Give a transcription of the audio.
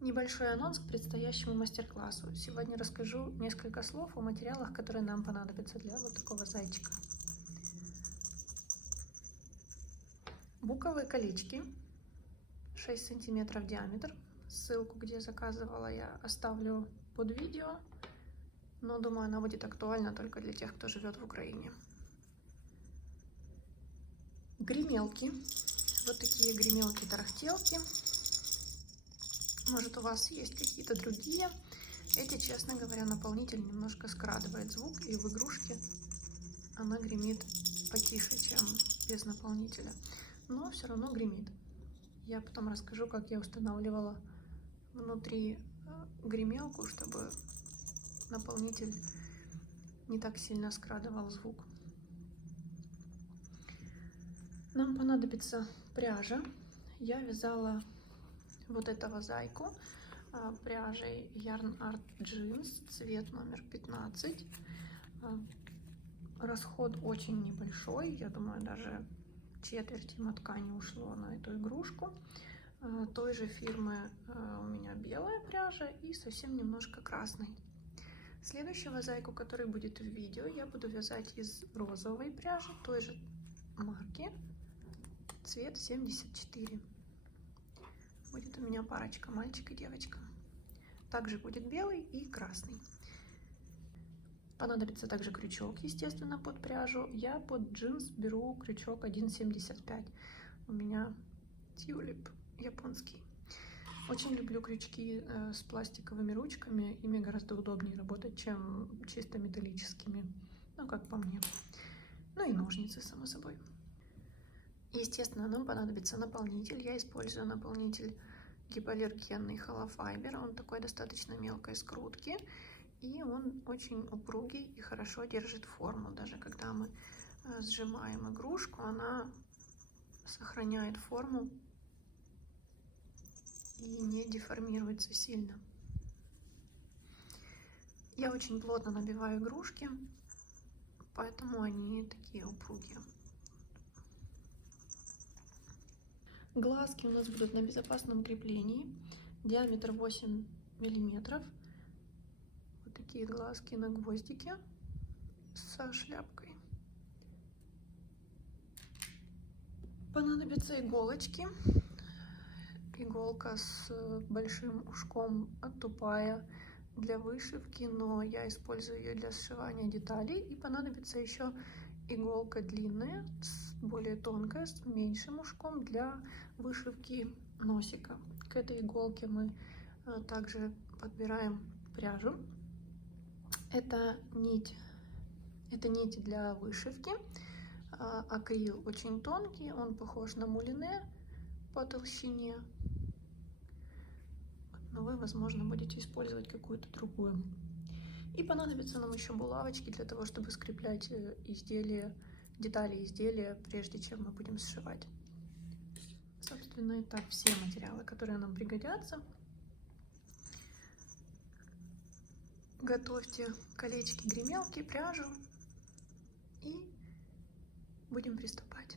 Небольшой анонс к предстоящему мастер-классу. Сегодня расскажу несколько слов о материалах, которые нам понадобятся для вот такого зайчика. Буковые колечки 6 сантиметров диаметр. Ссылку, где заказывала, я оставлю под видео, но думаю, она будет актуальна только для тех, кто живет в Украине. Гремелки. Вот такие гремелки-тарахтелки. Может, у вас есть какие-то другие. Эти, честно говоря, наполнитель немножко скрадывает звук, и в игрушке она гремит потише, чем без наполнителя. Но все равно гремит. Я потом расскажу, как я устанавливала внутри гремелку, чтобы наполнитель не так сильно скрадывал звук. Нам понадобится пряжа. Я вязала вот этого зайку пряжей Yarn Art Jeans, цвет номер 15. Расход очень небольшой, я думаю, даже четверть ткани ушло на эту игрушку. Той же фирмы у меня белая пряжа и совсем немножко красной. Следующего зайку, который будет в видео, я буду вязать из розовой пряжи, той же марки, цвет 74. Будет у меня парочка, мальчик и девочка. Также будет белый и красный. Понадобится также крючок, естественно, под пряжу. Я под джинс беру крючок 1,75. У меня тюлип японский. Очень люблю крючки с пластиковыми ручками. Ими гораздо удобнее работать, чем чисто металлическими. Ну, как по мне. Ну и ножницы, само собой. Естественно, нам понадобится наполнитель. Я использую наполнитель гипоаллергенный Hello Fiber. Он такой достаточно мелкой скрутки. И он очень упругий и хорошо держит форму. Даже когда мы сжимаем игрушку, она сохраняет форму и не деформируется сильно. Я очень плотно набиваю игрушки, поэтому они такие упругие. Глазки у нас будут на безопасном креплении. Диаметр 8 миллиметров. Вот такие глазки на гвоздике со шляпкой. Понадобятся иголочки. Иголка с большим ушком тупая для вышивки, но я использую ее для сшивания деталей. И понадобится еще иголка длинная, более тонкая, с меньшим ушком для вышивки носика. К этой иголке мы также подбираем пряжу. Это нить для вышивки. Акрил очень тонкий, он похож на мулине по толщине. Но вы, возможно, будете использовать какую-то другую. И понадобится нам еще булавочки для того, чтобы скреплять детали изделия, прежде чем мы будем сшивать. Собственно, это все материалы, которые нам пригодятся. Готовьте колечки, гремелки, пряжу и будем приступать.